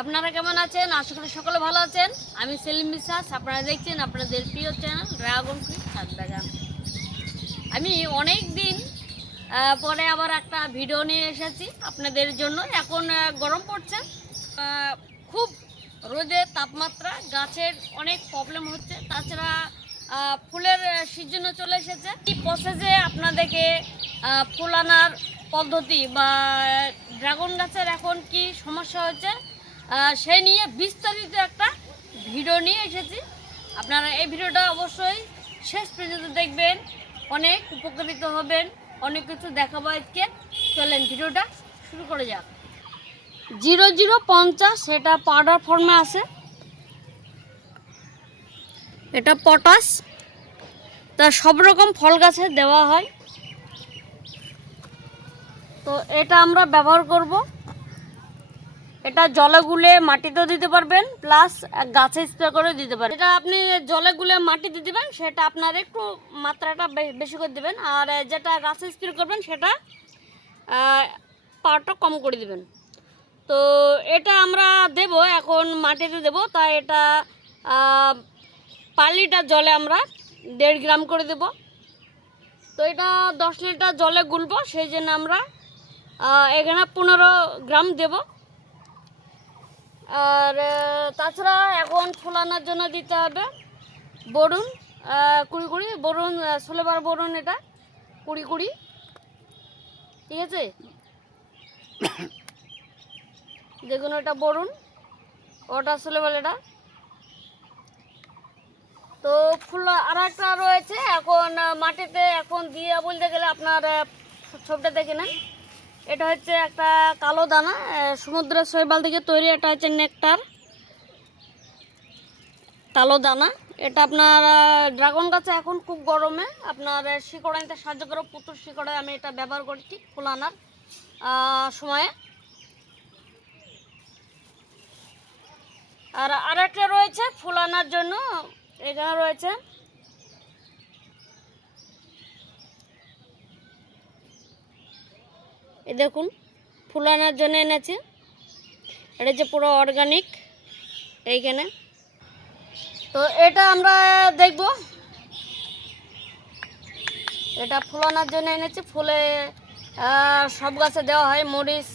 আপনারা কেমন আছেন? আশা করি সকলে ভালো আছেন। আমি সেলিম বিশ্বাস, আপনারা দেখছেন আপনাদের প্রিয় চ্যানেল ড্রাগন ফ্রি ছাদ বাগান আমি অনেক দিন পরে আবার একটা ভিডিও নিয়ে এসেছি আপনাদের জন্য। এখন গরম পড়ছে। খুব রোদে তাপমাত্রা, গাছের অনেক প্রবলেম হচ্ছে। তাছাড়া ফুলের সিজনও চলে এসেছে। কি প্রসেসে আপনাদেরকে ফুল আনার পদ্ধতি বা ড্রাগন গাছের এখন কি সমস্যা হচ্ছে? সেই নিয়ে বিস্তারিত একটা ভিডিও নিয়ে এসেছি। আপনারা এই ভিডিওটা অবশ্যই শেষ পর্যন্ত দেখবেন। অনেক উপকৃত হবেন, অনেক কিছু দেখাবো আজকে। চলেন ভিডিওটা শুরু করে যাক। জিরো জিরো পঞ্চাশ সেটা পাউডার ফর্মে আছে। এটা পটাশ তা সব রকম ফল গাছে দেওয়া হয়। তো এটা আমরা ব্যবহার করব। এটা জলে গুলে মাটিতেও দিতে পারবেন প্লাস গাছে স্প্রে করে দিতে পারেন এটা আপনি জলে গুলে মাটিতে দিবেন, সেটা আপনার একটু মাত্রাটা বেশি করে দিবেন, আর যেটা গাছে স্প্রে করবেন, সেটা পাওয়ারটা কম করে দিবেন। তো এটা আমরা দেব, এখন মাটিতে দেব, তাই এটা পাঁচ লিটার জলে আমরা দেড় গ্রাম করে দেব। তো এটা দশ লিটার জলে গুলবো, সেই জন্য আমরা এখানে পনেরো গ্রাম দেব। আর তাছাড়া এখন ফোলানোর জন্য দিতে হবে বরুণ কুড়ি কুড়ি বরুণ আহ, ষোলো বার বরুণ এটা কুড়ি কুড়ি। ঠিক আছে? দেখুন ওটা বরুণ ওটা ষোলো বার এটা। তো ফুল আর একটা রয়েছে এখন মাটিতে এখন দিয়ে বলতে গেলে আপনার ছবিটা দেখে নেন। এটা হচ্ছে একটা কালো দানা সমুদ্রের শৈবাল থেকে তৈরি, এটা হচ্ছে নেকটার কালো দানা। এটা আপনার ড্রাগন গাছে এখন খুব গরমে, আপনার শিকড় আনতে সাহায্য করে পুতুর শিকড়ে, আমি এটা ব্যবহার করছি ফুল আনার সময়ে। আর আরেকটা রয়েছে ফুল আনার জন্য, এখানে রয়েছে এই দেখুন ফুল আনার জন্য এনেছে। এটা হচ্ছে পুরো অর্গানিক এইখানে। তো এটা আমরা দেখব। এটা ফুল আনার জন্য এনেছি। ফুলে সব গাছে দেওয়া হয়, মরিচ,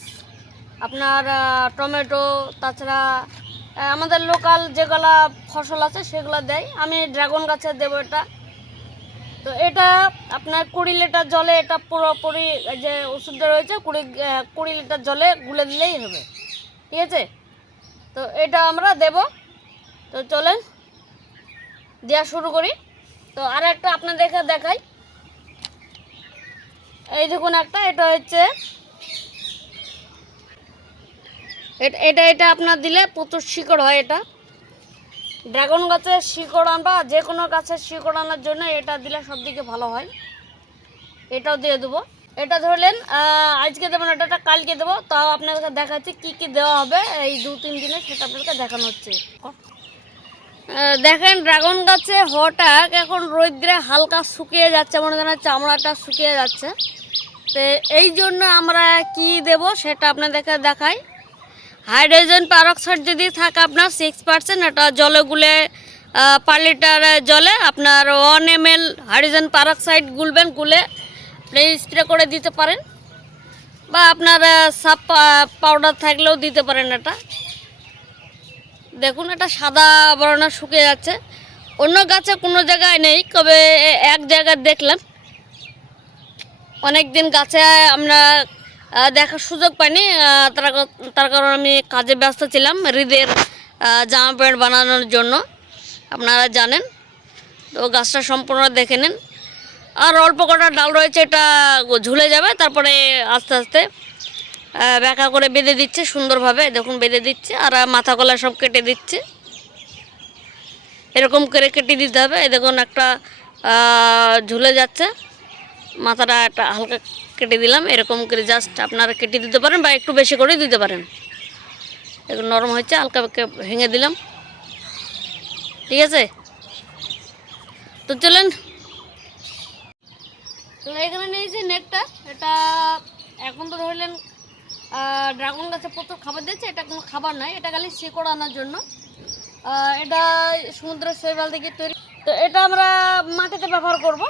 আপনার টমেটো, তাছাড়া আমাদের লোকাল যেগুলা ফসল আছে, সেগুলো দেয়। আমি ড্রাগন গাছে দেবো এটা। তো এটা আপনার কুড়ি লিটার জলে এটা পুরোপুরি যে ওষুধটা রয়েছে, কুড়ি কুড়ি লিটার জলে গুলে দিলেই হবে। ঠিক আছে? তো এটা আমরা দেব। তো চলেন, দেওয়া শুরু করি। তো আর একটা আপনাদেরকে দেখাই। এই দেখুন একটা, এটা হচ্ছে এটা এটা আপনার দিলে প্রচুর শিকড় হয় এটা। ড্রাগন গাছের শিকড় আনবা যে কোনো গাছের শিকড় আনার জন্য এটা দিলে সব দিকে ভালো হয়। এটাও দিয়ে দেবো। এটা ধরলেন আজকে দেবো না এটা কালকে দেবো, তাও আপনাদেরকে দেখাচ্ছি কি কি দেওয়া হবে এই দু তিন দিনে, সেটা আপনাদেরকে দেখানো হচ্ছে। দেখেন, ড্রাগন গাছে হঠাৎ এখন রৌদ্রে হালকা শুকিয়ে যাচ্ছে, মনে করেন চামড়াটা শুকিয়ে যাচ্ছে। তো এই জন্য আমরা কি দেব সেটা আপনাদেরকে দেখাই। হাইড্রোজেন পারক্সাইড যদি থাকে আপনার সিক্স পার্সেন্ট এটা জলে গুলে পার লিটার জলে আপনার one M L hydrogen peroxide গুলবেন, গুলে আপনি স্প্রে করে দিতে পারেন। বা আপনার সাপ পাউডার থাকলেও দিতে পারেন এটা। দেখুন, এটা সাদা বর্ণ শুকিয়ে যাচ্ছে। অন্য গাছে কোনো জায়গায় নেই এ- এক জায়গায় দেখলাম। অনেক দিন গাছে আমরা দেখার সুযোগ পাইনি। তার তার কারণ আমি কাজে ব্যস্ত ছিলাম হৃদের জামা প্যান্ট বানানোর জন্য। আপনারা জানেন। তো গাছটা সম্পূর্ণ দেখে নেন। আর অল্প কটা ডাল রয়েছে, এটা ঝুলে যাবে। তারপরে আস্তে আস্তে ব্যাকা করে বেঁধে দিচ্ছে সুন্দরভাবে। দেখুন, বেঁধে দিচ্ছে আর মাথা গলা সব কেটে দিচ্ছে। এরকম করে কেটে দিতে হবে। দেখুন, একটা ঝুলে যাচ্ছে। মাথাটা একটা হালকা কেটে দিলাম, এরকম করে জাস্ট আপনারা কেটে দিতে পারেন বা একটু বেশি করে দিতে পারেন। একটু নরম হয়েছে, হালকা ভেঙে দিলাম। ঠিক আছে? তো চলেন। তো এখানে নিয়েছি নেটটা, এটা এখন তো ধরলেন ড্রাগন গাছে প্রচুর খাবার দিয়েছে, এটা কোনো খাবার নয় এটা খালি শিকড় আনার জন্য। এটা সমুদ্রের শৈবাল থেকে তৈরি। তো এটা আমরা মাটিতে ব্যবহার করব।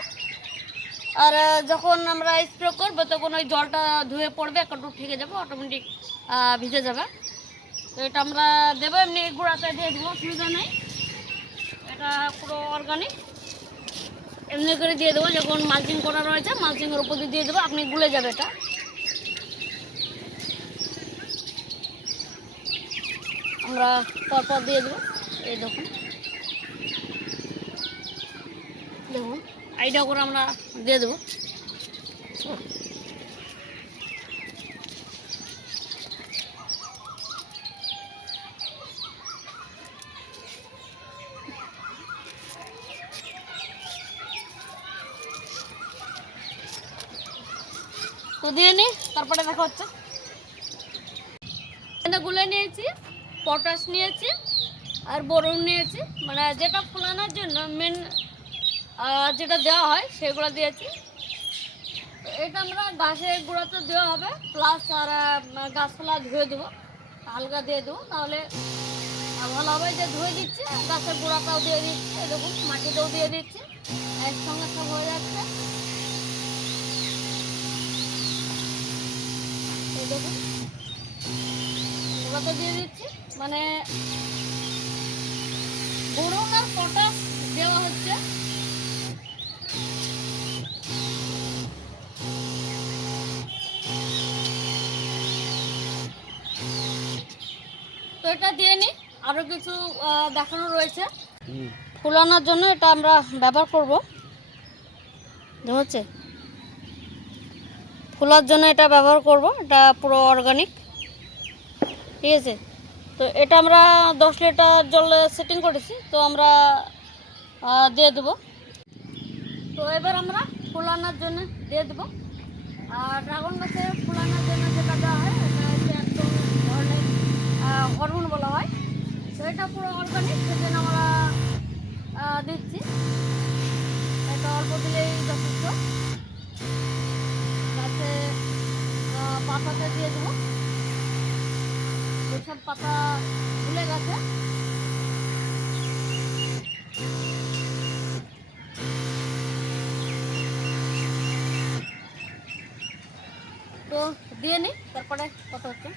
আর যখন আমরা স্প্রে করব, তখন ওই জলটা ধুয়ে পড়বে একটু ঠেকে যাবে অটোমেটিক ভিজে যাবে। তো এটা আমরা দেবো, এমনি গুঁড়াতে দিয়ে দেবো, অসুবিধা নেই। এটা পুরো অর্গানিক এমনি করে দিয়ে দেবো, যখন মালচিং করা রয়েছে মালচিংয়ের উপর দিয়ে দেবো, আপনি গুলে যাবে এটা। আমরা পরপর দিয়ে দেবো, এই দেখুন দেখুন আইডিয়া করে আমরা দিয়ে দেবো। তো দিয়ে নি, তারপরে দেখা হচ্ছে। গুলে নিয়েছি, পটাশ নিয়েছি, আর বোরন নিয়েছি। মানে যেটা ফোলানোর জন্য মেন যেটা দেওয়া হয়, সেগুলো দিয়েছি। এটা আমরা ঘাসের গুঁড়াতে দেওয়া হবে প্লাস আর গাছপালা ধুয়ে দেবো। হালকা দিয়ে দেবো তাহলে ভালো হবে যে ধুয়ে দিচ্ছি, গাছের গুঁড়াটাও দিয়ে দিচ্ছি, এরকম মাটিতেও দিয়ে দিচ্ছি, একসঙ্গে সব হয়ে যাচ্ছে। দেখুন দিয়ে দিচ্ছি মানে বোরন আর পটাশ দেওয়া হচ্ছে। এটা দিয়ে নিই আরও কিছু দেখানো রয়েছে। ফুলানোর জন্য এটা আমরা ব্যবহার করব। হচ্ছে। ফুলার জন্য এটা ব্যবহার করব। এটা পুরো অর্গানিক ঠিক আছে? তো এটা আমরা দশ লিটার জল সেটিং করেছি। তো আমরা দিয়ে দেবো। তো এবার আমরা ফুলানোর জন্য দিয়ে দেবো। আর ড্রাগন গাছে ফুলানোর জন্য যেটা দেওয়া হয় এটা হচ্ছে একদম ধরনের হরমোন বলা হয়। তো এটা পুরো অর্গানিক সেজন্য আমরা দিচ্ছি। এটা অল্প দিলেই যথেষ্ট। গাছে পাতাতে দিয়ে দেবো। যেসব পাতা ভুলে গেছে। তো দিয়ে নিই তারপরে কথা হচ্ছে।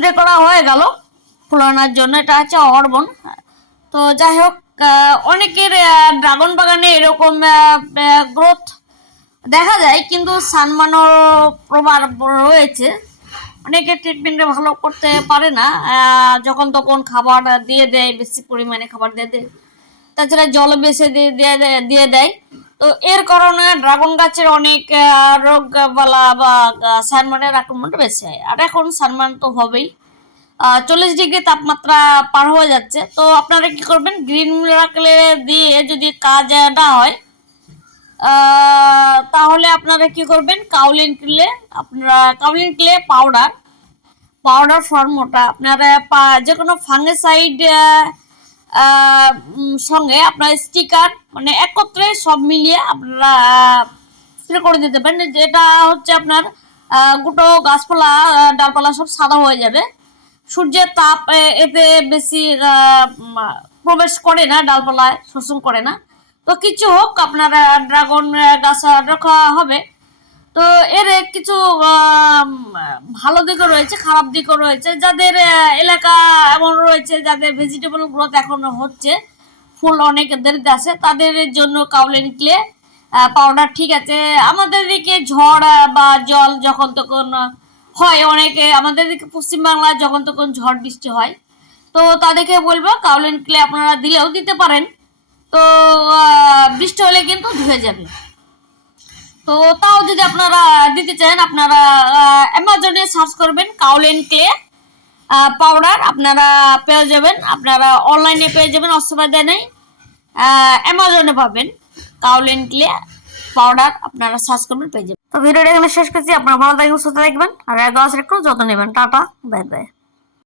স্প্রে করা হয়ে গেল ফুলানোর জন্য। এটা হচ্ছে হরমোন তো যাই হোক অনেকের ড্রাগন বাগানে এরকম গ্রোথ দেখা যায়, কিন্তু সানমানো প্রভাব রয়েছে। অনেকে ট্রিটমেন্টে ভালো করতে পারে না। যখন তখন খাবার দিয়ে দেয়, বেশি পরিমাণে খাবার দিয়ে দেয়। তাছাড়া জল বেশি দেয়- দিয়ে দেয়। তো এর কারণে ড্রাগন গাছের অনেক রোগ বালা বা সানমানের আক্রমণটা বেশি হয়। আর এখন সানমান তো হবেই। চল্লিশ ডিগ্রি তাপমাত্রা পার হয়ে যাচ্ছে। তো আপনারা কি করবেন? গ্রিন মিরাকলে দিয়ে যদি কাজ না হয় তাহলে আপনারা কি করবেন? কাউলিন ক্লে, আপনারা kaolin clay powder powder form ওটা। আপনারা যে কোনো ফাঙ্গিসাইড সঙ্গে আপনার স্টিকার মানে একত্রে সব মিলিয়ে আপনারা স্প্রে করে দিতে পারেন। যেটা হচ্ছে আপনার গুটো, গাছপালা ডালপালা সব সাদা হয়ে যাবে। সূর্যের তাপ এতে বেশি প্রবেশ করে না, ডালপালায় শোষণ করে না। তো কিছু হোক, আপনার ড্রাগন গাছ রাখা হবে। তো এর কিছু ভালো দিকও রয়েছে, খারাপ দিকও রয়েছে। যাদের এলাকা এমন রয়েছে, যাদের ভেজিটেবল গ্রোথ এখন হচ্ছে, ফুল অনেক দেরিতে আসে, তাদের জন্য কাউলেন ক্লে পাউডার ঠিক আছে। আমাদের দিকে ঝড় বা জল যখন তখন হয়, অনেকে, আমাদের দিকে পশ্চিমবাংলায় যখন তখন ঝড় বৃষ্টি হয়, তো তাদেরকে বলব কাউলেন ক্লে আপনারা দিলেও দিতে পারেন। তো বৃষ্টি হলে কিন্তু ধুয়ে যাবে তো তাও যদি আপনারা দিতে চান, আপনারা অ্যামাজনে সার্চ করবেন কাউলেন ক্লে পাউডার আপনারা পেয়ে যাবেন। আপনারা অনলাইনে পেয়ে যাবেন, অসুবিধা নেই। অ্যামাজনে পাবেন। কাউলেন ক্লে পাউডার আপনারা সার্চ করবেন, পেয়ে যাবেন। তো ভিডিওটা এখানে শেষ করছি। আপনারা ভালো থাকবেন, সুস্থ থাকবেন, আর গাছ একটু যত্ন নেবেন। Tata bye bye